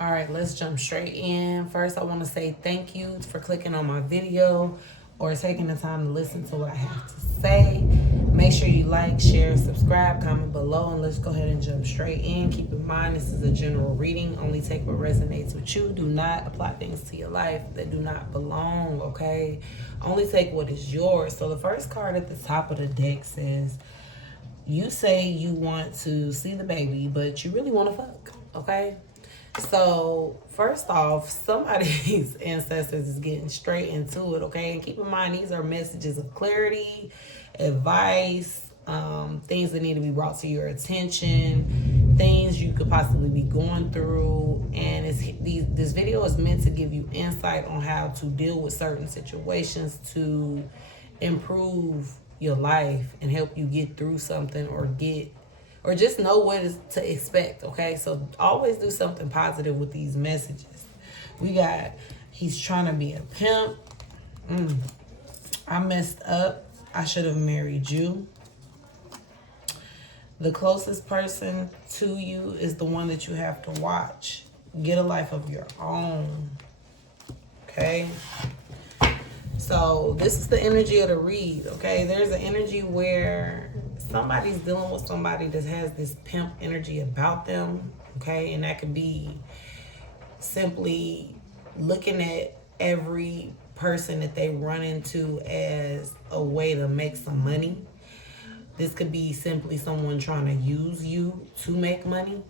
All right, let's jump straight in. First, I want to say thank you for clicking on my video or taking the time to listen to what I have to say. Make sure you like, share, subscribe, comment below, and let's go ahead and jump straight in. Keep in mind, this is a general reading. Only take what resonates with you. Do not apply things to your life that do not belong, okay? Only take what is yours. So the first card at the top of the deck says, you say you want to see the baby, but you really want to fuck, okay? So, first off, somebody's ancestors is getting straight into it, okay? And keep in mind, these are messages of clarity, advice, things that need to be brought to your attention, things you could possibly be going through. And this video is meant to give you insight on how to deal with certain situations to improve your life and help you get through something or just know what is to expect, okay? So always do something positive with these messages. We got, he's trying to be a pimp. I messed up. I should have married you. The closest person to you is the one that you have to watch. Get a life of your own, okay? So this is the energy of the read, okay? There's an energy where somebody's dealing with somebody that has this pimp energy about them, okay? And that could be simply looking at every person that they run into as a way to make some money. This could be simply someone trying to use you to make money,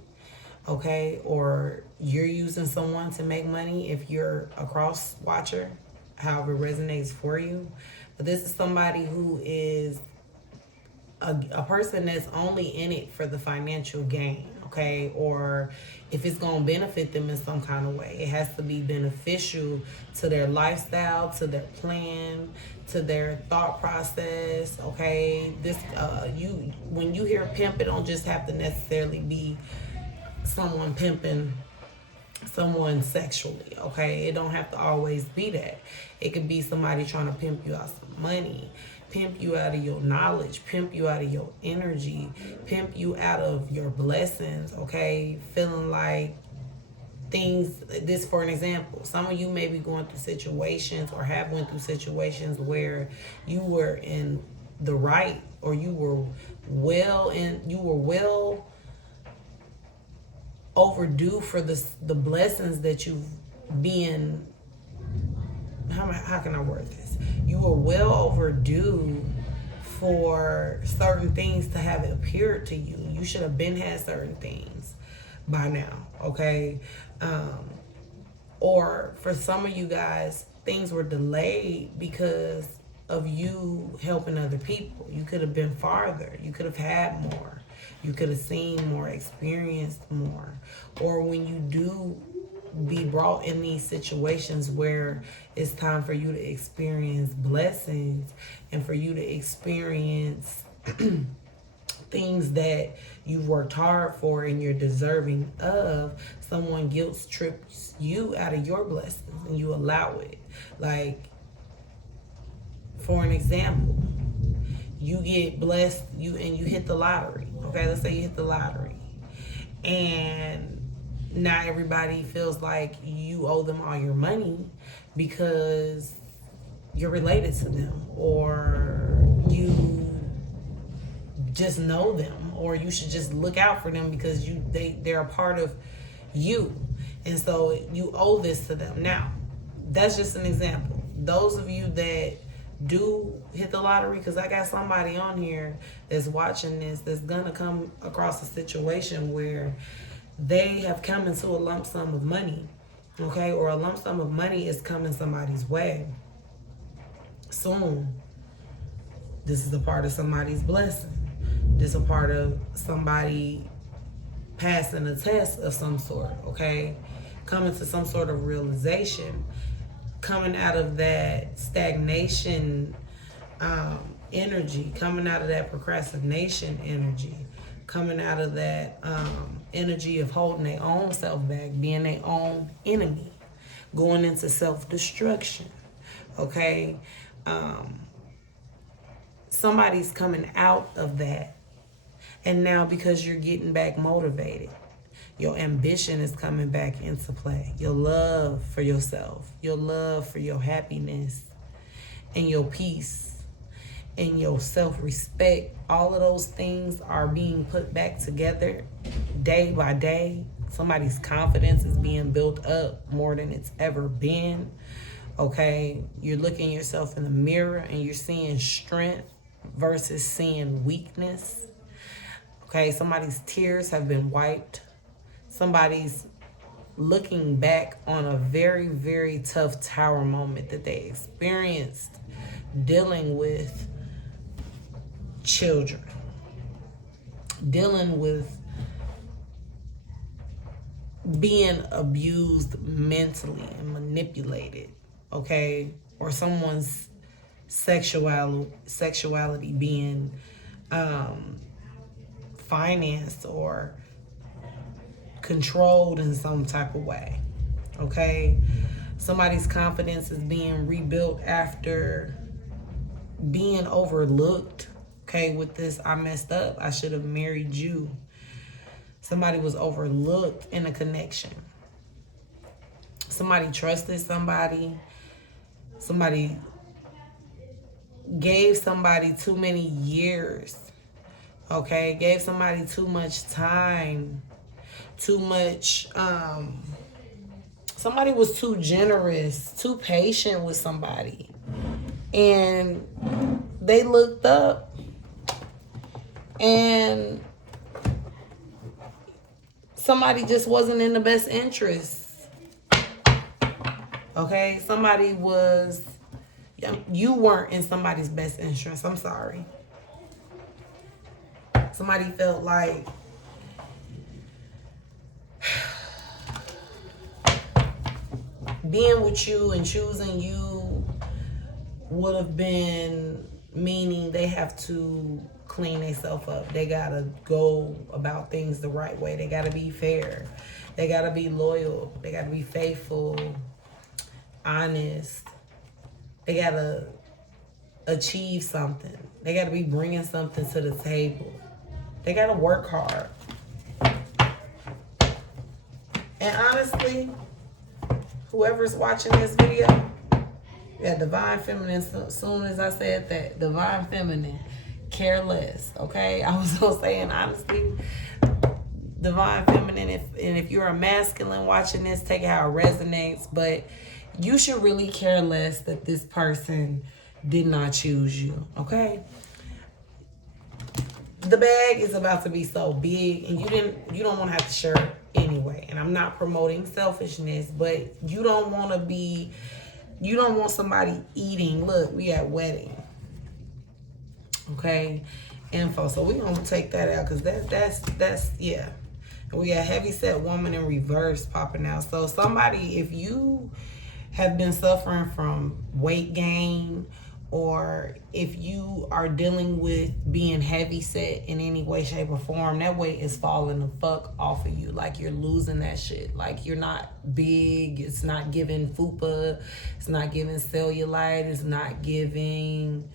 okay? Or you're using someone to make money if you're a cross watcher, however it resonates for you. But this is somebody who is a person that's only in it for the financial gain, okay? Or if it's going to benefit them in some kind of way, it has to be beneficial to their lifestyle, to their plan, to their thought process, okay? This when you hear pimp, it don't just have to necessarily be someone pimping someone sexually, okay? It don't have to always be that. It could be somebody trying to pimp you out some money, pimp you out of your knowledge, pimp you out of your energy, pimp you out of your blessings, okay? Feeling like things, this for an example, some of you may be going through situations or have went through situations where you were in the right, or you were well overdue for the blessings that you've been, how can I word this? You were well overdue for certain things to have appeared to you. You should have been had certain things by now, okay? Or for some of you guys, things were delayed because of you helping other people. You could have been farther. You could have had more. You could have seen more, experienced more. Or when you do be brought in these situations where it's time for you to experience blessings and for you to experience things that you've worked hard for and you're deserving of, someone guilt trips you out of your blessings and you allow it. Like, for an example, you get blessed, you hit the lottery. Okay, let's say you hit the lottery. And not everybody feels like you owe them all your money because you're related to them, or you just know them, or you should just look out for them because they're a part of you, and so you owe this to them. Now, that's just an example. Those of you that do hit the lottery, because I got somebody on here that's watching this that's gonna come across a situation where they have come into a lump sum of money, okay, or a lump sum of money is coming somebody's way soon. This is a part of somebody's blessing. This is a part of somebody passing a test of some sort, okay, coming to some sort of realization, coming out of that stagnation energy, coming out of that procrastination energy, coming out of that energy of holding their own self back, being their own enemy, going into self-destruction, okay? Somebody's coming out of that, and now because you're getting back motivated, Your ambition is coming back into play. Your love for yourself, your love for your happiness and your peace and your self-respect. All of those things are being put back together day by day. Somebody's confidence is being built up more than it's ever been. Okay, you're looking yourself in the mirror and you're seeing strength versus seeing weakness. Okay, somebody's tears have been wiped. Somebody's looking back on a very, very tough tower moment that they experienced dealing with children, dealing with being abused mentally and manipulated, okay? Or someone's sexuality being financed or controlled in some type of way, okay? Somebody's confidence is being rebuilt after being overlooked, okay? With this, I messed up, I should have married you. Somebody was overlooked in a connection. Somebody trusted somebody. Somebody gave somebody too many years, okay? Gave somebody too much time, too much, somebody was too generous, too patient with somebody. And they looked up and somebody just wasn't in the best interest. Okay? Somebody was, you weren't in somebody's best interest. I'm sorry. Somebody felt like being with you and choosing you would have been meaning they have to clean themselves up. They gotta go about things the right way. They gotta be fair. They gotta be loyal. They gotta be faithful, honest. They gotta achieve something. They gotta be bringing something to the table. They gotta work hard. And honestly, whoever's watching this video, yeah, divine feminine, as soon as I said that, divine feminine, care less, okay? I was gonna say, and honestly, divine feminine, if you're a masculine watching this, take it how it resonates, but you should really care less that this person did not choose you, okay? The bag is about to be so big, and you don't want to have to share it anyway. And I'm not promoting selfishness, but you don't want somebody eating. Look, we at wedding, okay? Info. So we're gonna take that out because that's yeah. And we got heavy set woman in reverse popping out. So somebody, if you have been suffering from weight gain, or if you are dealing with being heavy set in any way, shape, or form, that weight is falling the fuck off of you. Like you're losing that shit. Like you're not big. It's not giving fupa. It's not giving cellulite. It's not giving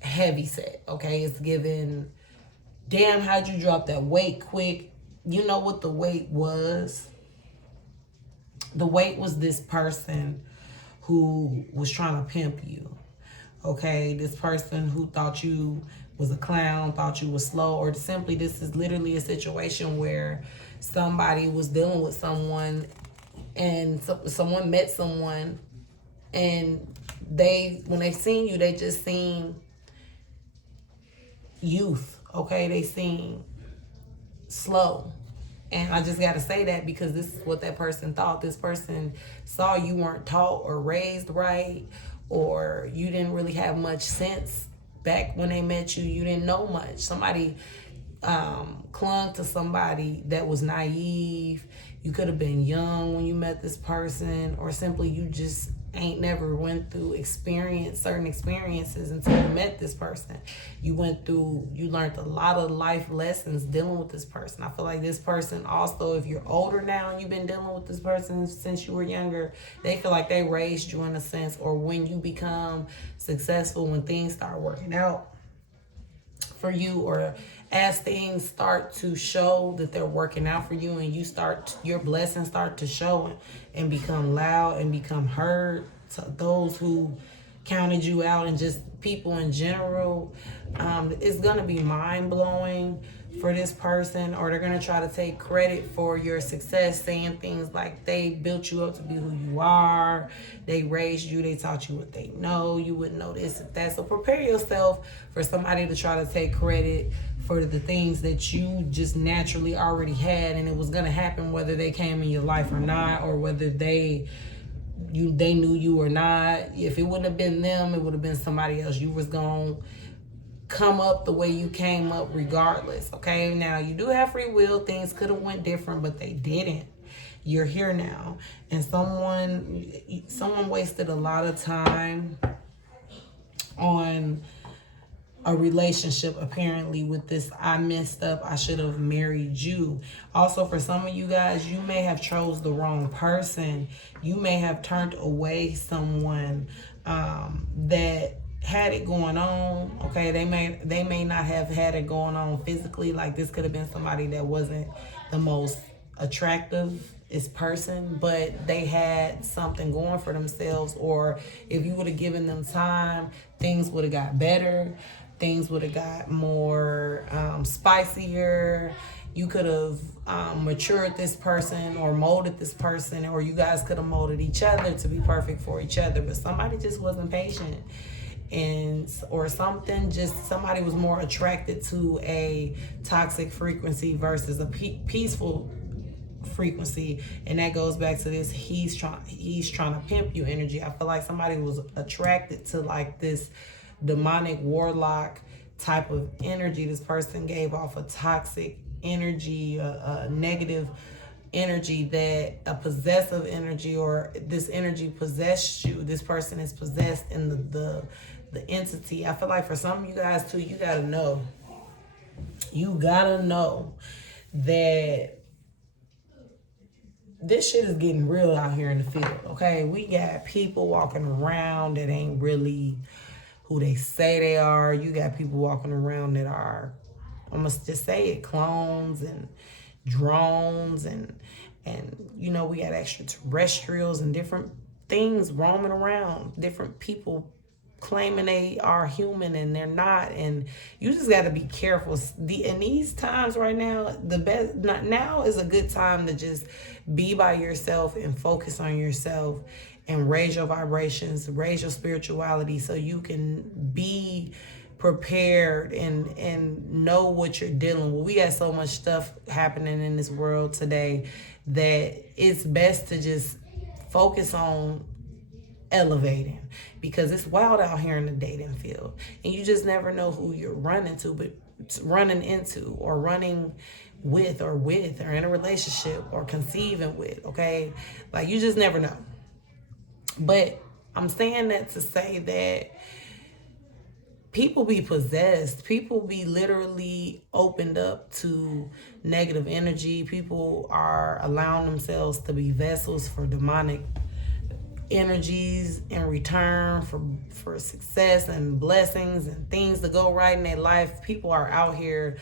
heavy set. Okay, it's giving, damn, how'd you drop that weight quick? You know what the weight was? The weight was this person who was trying to pimp you, okay? This person who thought you was a clown, thought you was slow, or simply this is literally a situation where somebody was dealing with someone and someone met someone and when they seen you, they just seen youth, okay? They seen slow. And I just got to say that because this is what that person thought. This person saw you weren't taught or raised right, or you didn't really have much sense back when they met you. You didn't know much. Somebody clung to somebody that was naive. You could have been young when you met this person, or simply you just ain't never went through certain experiences until you met this person. You learned a lot of life lessons dealing with this person. I feel like this person also, if you're older now and you've been dealing with this person since you were younger, they feel like they raised you in a sense, or when you become successful, when things start working out for you, or as things start to show that they're working out for you, and your blessings start to show and become loud and become heard to those who counted you out, and just people in general, it's gonna be mind-blowing for this person, or they're gonna try to take credit for your success, saying things like they built you up to be who you are, they raised you, they taught you what they know, you wouldn't know this if that. So prepare yourself for somebody to try to take credit for the things that you just naturally already had, and it was gonna happen whether they came in your life or not, or whether they knew you or not. If it wouldn't have been them, it would have been somebody else. You was gonna come up the way you came up regardless. Okay, now you do have free will. Things could have went different, but they didn't. You're here now, and someone wasted a lot of time on a relationship, apparently, with this I messed up, I should have married you. Also, for some of you guys, you may have chose the wrong person. You may have turned away someone that had it going on. Okay, they may not have had it going on physically. Like, this could have been somebody that wasn't the most attractive person, but they had something going for themselves, or if you would have given them time, things would have got better. Things would have got more spicier. You could have matured this person or molded this person, or you guys could have molded each other to be perfect for each other, but somebody just wasn't patient, or somebody was more attracted to a toxic frequency versus a peaceful frequency. And that goes back to this he's trying to pimp you energy. I feel like somebody was attracted to like this demonic warlock type of energy. This person gave off a toxic energy, a negative energy, that a possessive energy, or this energy possessed you. This person is possessed in the entity. I feel like for some of you guys too, you gotta know that this shit is getting real out here in the field. Okay, we got people walking around that ain't really who they say they are. You got people walking around that are, I must just say it, clones and drones, and we got extraterrestrials and different things roaming around, different people claiming they are human and they're not. And you just got to be careful. In these times right now, now is a good time to just be by yourself and focus on yourself and raise your vibrations, raise your spirituality, so you can be prepared and know what you're dealing with. We got so much stuff happening in this world today that it's best to just focus on elevating, because it's wild out here in the dating field, and you just never know who you're running into, or running with, or in a relationship, or conceiving with. Okay, like, you just never know. But I'm saying that to say that people be possessed. People be literally opened up to negative energy. People are allowing themselves to be vessels for demonic energies in return for success and blessings and things to go right in their life. People are out here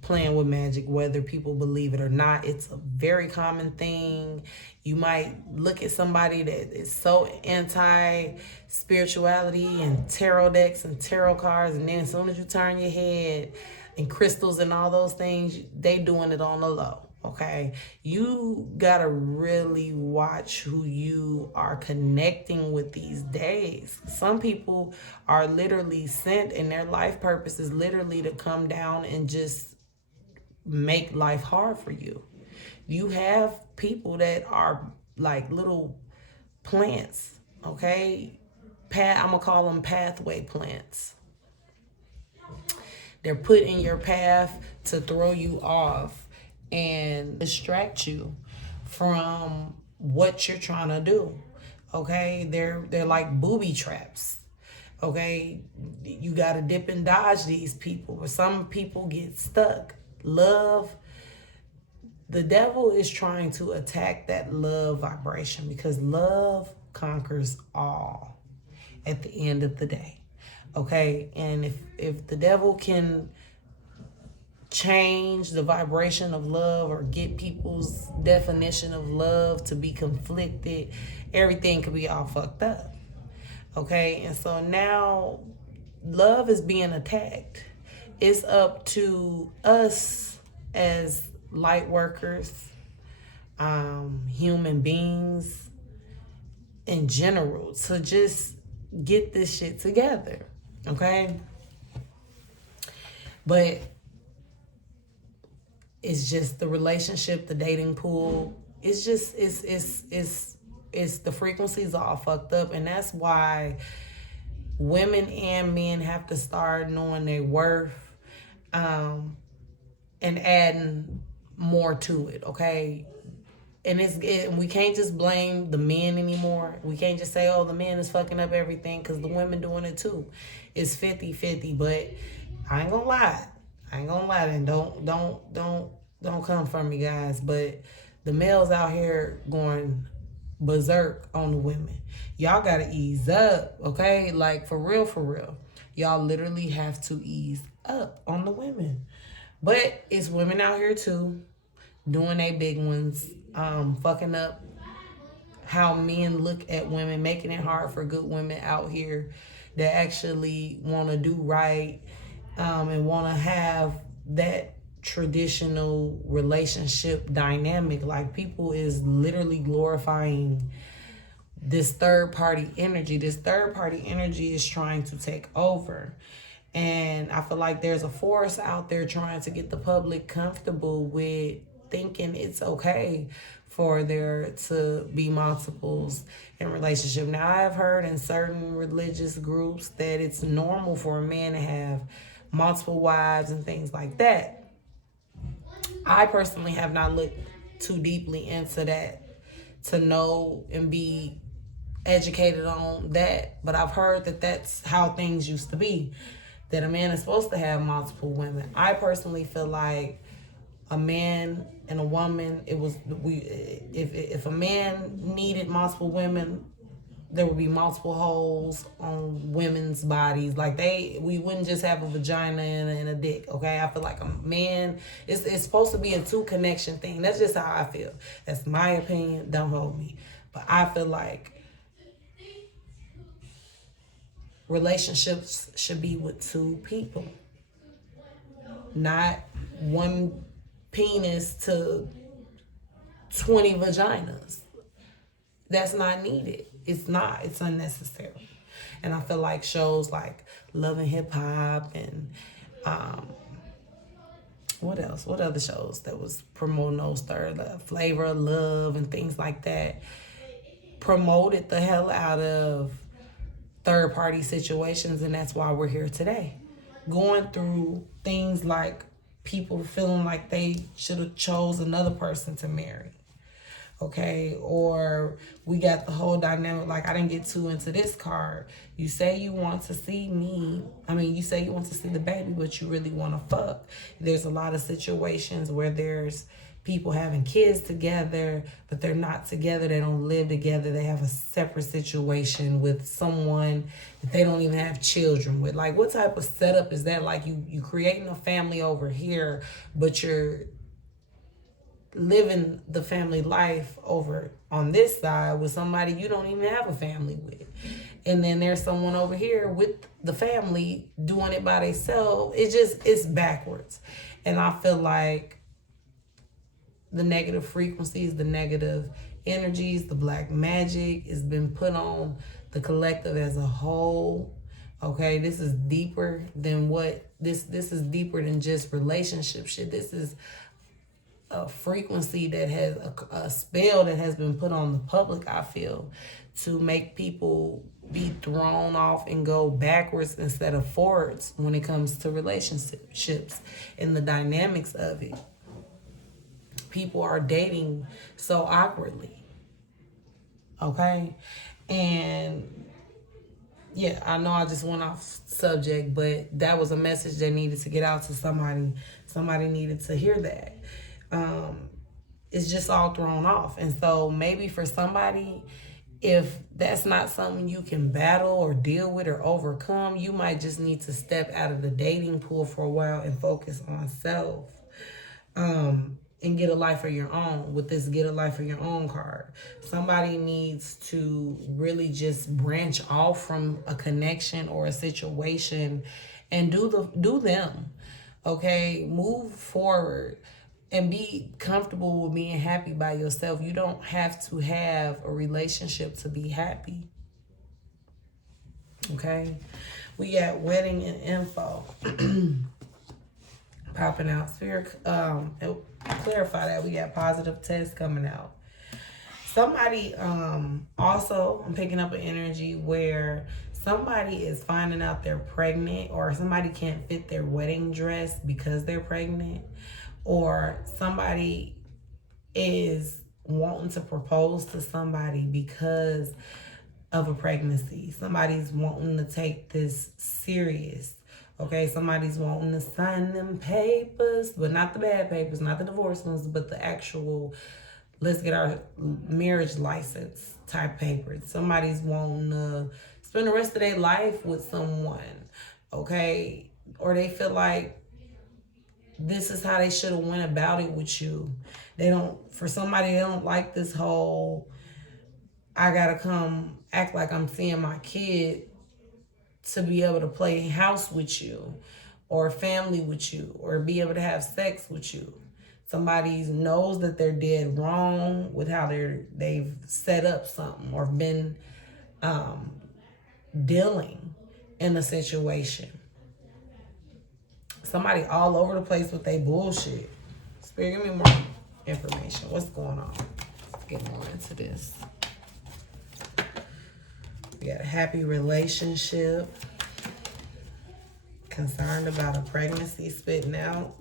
playing with magic, whether people believe it or not. It's a very common thing. You might look at somebody that is so anti-spirituality and tarot decks and tarot cards, and then as soon as you turn your head, and crystals and all those things, they doing it on the low. Okay, you gotta really watch who you are connecting with these days. Some people are literally sent, and their life purpose is literally to come down and just make life hard for you. You have people that are like little plants, okay? I'm gonna call them pathway plants. They're put in your path to throw you off and distract you from what you're trying to do. Okay, they're like booby traps. Okay, you gotta dip and dodge these people, but some people get stuck. Love, the devil is trying to attack that love vibration, because love conquers all at the end of the day. Okay, and if the devil can change the vibration of love or get people's definition of love to be conflicted, everything could be all fucked up. Okay, and so now love is being attacked. It's up to us as light workers, human beings in general, to just get this shit together. Okay, but it's just the relationship, the dating pool. It's just it's the frequencies are all fucked up, and that's why women and men have to start knowing their worth, and adding more to it. Okay, and we can't just blame the men anymore. We can't just say, oh, the man is fucking up everything, because the women doing it too. It's 50-50, but I ain't gonna lie. And don't come for me, guys. But the males out here going berserk on the women. Y'all gotta ease up, okay? Like, for real. Y'all literally have to ease up on the women. But it's women out here too, doing they big ones, fucking up how men look at women, making it hard for good women out here that actually want to do right, and want to have that traditional relationship dynamic. Like, people is literally glorifying this third party energy. This third party energy is trying to take over. And I feel like there's a force out there trying to get the public comfortable with thinking it's okay for there to be multiples in relationship. Now, I've heard in certain religious groups that it's normal for a man to have multiple wives and things like that. I personally have not looked too deeply into that to know and be educated on that, but I've heard that that's how things used to be, that a man is supposed to have multiple women. I personally feel like a man and a woman, if a man needed multiple women, there would be multiple holes on women's bodies. Like, we wouldn't just have a vagina and a dick, okay? I feel like a man, it's supposed to be a two connection thing. That's just how I feel. That's my opinion. Don't hold me. But I feel like relationships should be with two people, not one penis to 20 vaginas. That's not needed. It's not. It's unnecessary. And I feel like shows like Love and Hip Hop and what else? What other shows that was promoting those Flavor of Love and things like that promoted the hell out of third party situations, and that's why we're here today. Going through things like people feeling like they should have chose another person to marry. Okay, or we got the whole dynamic, like, I didn't get too into this card. You say you want to see me. You say you want to see the baby, but you really want to fuck. There's a lot of situations where there's people having kids together, but they're not together. They don't live together. They have a separate situation with someone that they don't even have children with. Like, what type of setup is that? Like, you creating a family over here, but you're living the family life over on this side with somebody you don't even have a family with. And then there's someone over here with the family doing it by themselves. It's backwards. And I feel like the negative frequencies, the negative energies, the black magic has been put on the collective as a whole. Okay, this is deeper than this is deeper than just relationship shit. This is a frequency that has a spell that has been put on the public, I feel, to make people be thrown off and go backwards instead of forwards when it comes to relationships and the dynamics of it. People are dating so awkwardly. Okay? And yeah, I know I just went off subject, but that was a message that needed to get out to somebody. Somebody needed to hear that. It's just all thrown off. And so maybe for somebody, if that's not something you can battle or deal with or overcome, you might just need to step out of the dating pool for a while and focus on self. And get a life of your own with this get a life of your own card. Somebody needs to really just branch off from a connection or a situation and do them. Okay, move forward and be comfortable with being happy by yourself. You don't have to have a relationship to be happy. Okay, we got wedding and info popping out. Spirit, clarify that we got positive tests coming out. Somebody, also, I'm picking up an energy where somebody is finding out they're pregnant, or somebody can't fit their wedding dress because they're pregnant, or somebody is wanting to propose to somebody because of a pregnancy. Somebody's wanting to take this serious. Okay, somebody's wanting to sign them papers, but not the bad papers, not the divorce ones, but the actual, let's get our marriage license type papers. Somebody's wanting to spend the rest of their life with someone, okay? Or they feel like this is how they should have went about it with you. For somebody, they don't like this whole, I gotta come act like I'm seeing my kid to be able to play house with you or family with you or be able to have sex with you. Somebody knows that they're dead wrong with how they've set up something or been dealing in a situation. Somebody all over the place with their bullshit. Spirit, give me more information. What's going on? Let's get more into this. We got a happy relationship. Concerned about a pregnancy spitting out.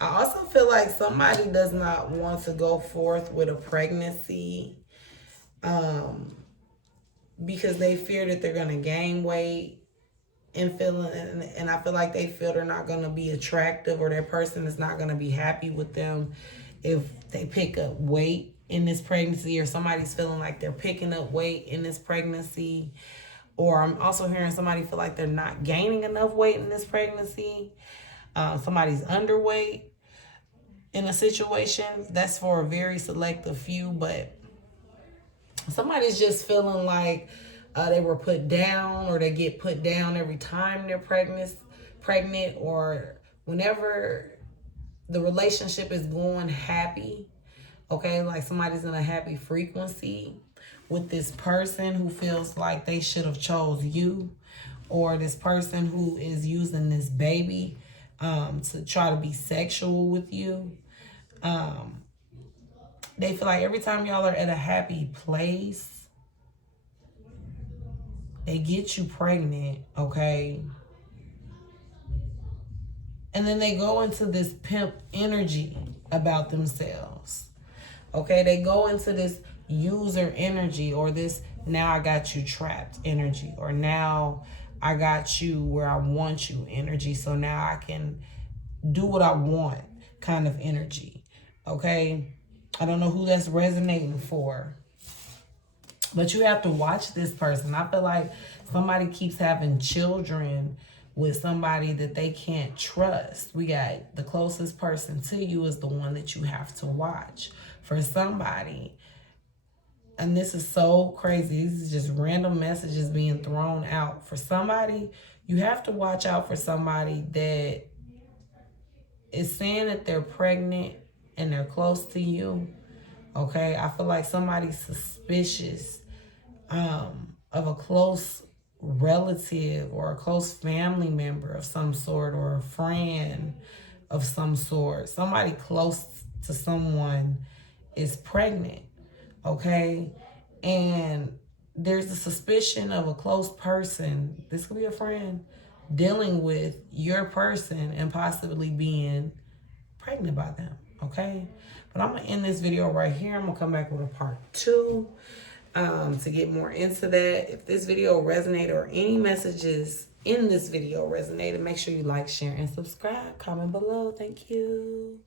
I also feel like somebody does not want to go forth with a pregnancy because they fear that they're going to gain weight and I feel like they feel they're not going to be attractive, or their person is not going to be happy with them if they pick up weight in this pregnancy, or somebody's feeling like they're picking up weight in this pregnancy. Or I'm also hearing somebody feel like they're not gaining enough weight in this pregnancy. Somebody's underweight in a situation. That's for a very selective few, but somebody's just feeling like they were put down, or they get put down every time they're pregnant, or whenever the relationship is going happy. Okay, like somebody's in a happy frequency with this person who feels like they should have chose you, or this person who is using this baby to try to be sexual with you. They feel like every time y'all are at a happy place, they get you pregnant, okay? And then they go into this pimp energy about themselves. Okay, they go into this user energy, or this now I got you trapped energy, or now I got you where I want you energy, so now I can do what I want kind of energy. Okay, I don't know who that's resonating for, but you have to watch this person. I feel like somebody keeps having children with somebody that they can't trust. We got the closest person to you is the one that you have to watch. For somebody, and this is so crazy, this is just random messages being thrown out. For somebody, you have to watch out for somebody that is saying that they're pregnant and they're close to you. Okay, I feel like somebody's suspicious of a close relative or a close family member of some sort, or a friend of some sort. Somebody close to someone is pregnant, okay? And there's a suspicion of a close person, this could be a friend, dealing with your person and possibly being pregnant by them, okay? But I'm going to end this video right here. I'm going to come back with a part 2 to get more into that. If this video resonated, or any messages in this video resonated, make sure you like, share, and subscribe. Comment below. Thank you.